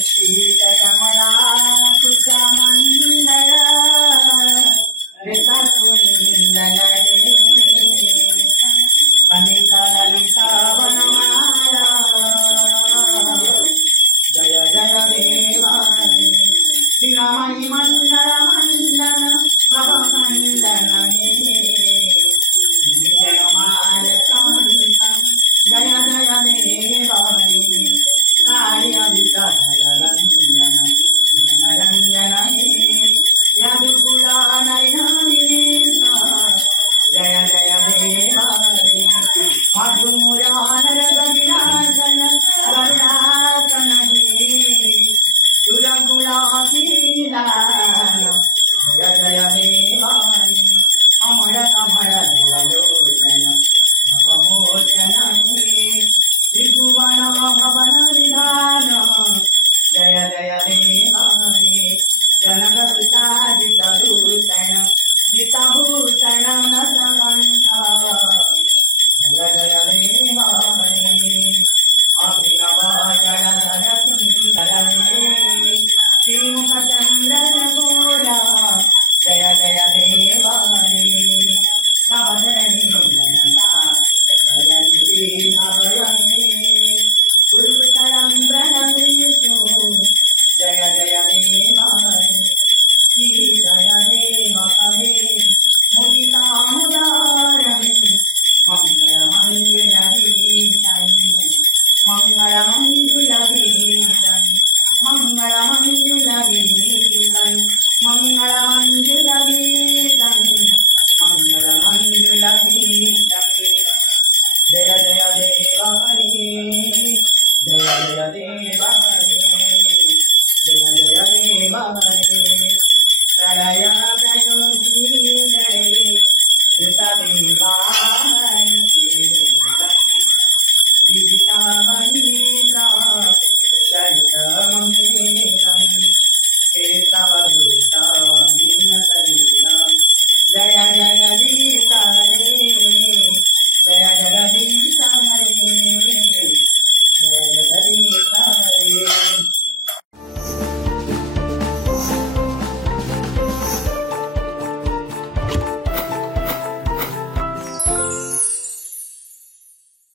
शीतकमला कुचमण्डल ऋतकुन्दल कलिकलिता वनमाला जय जय देवानि श्रीरामणि मण्डल मण्डल भवमण्डल जयमाल कान्तं जय जय देवानि कार्यविकटरञ्जन जनरञ्जन यदुकुलानयनीश जय जय देवानि मधुमुरानरविराजन करुणासन सुरकुलासीदान जय जय देवानि अमर कमल जलोचन भवमोचन त्रिभुवन भवन विधान जय जय देवानि जनक पिताजितभूषण जितभूषण नटकण्ठ जय जय देवानि अभिनव जलधर सुन्दर श्रीमुखचन्द्रन घोर जय जय देवानि कवचरणीलनना जयन्ती भवयमे कुरुतलं प्रणमेषु जय जय देवानि श्री जय देव कवे मुदितामुदारं मङ्गलमङ्गलगीतं मङ्गलमङ्गलगीतं मङ्गलमङ्गलगीतं मङ्गलमङ्गलगीतं मङ्गलमङ्गलगीतं जय जय देवानि जय जय देवानि जय जय देवानि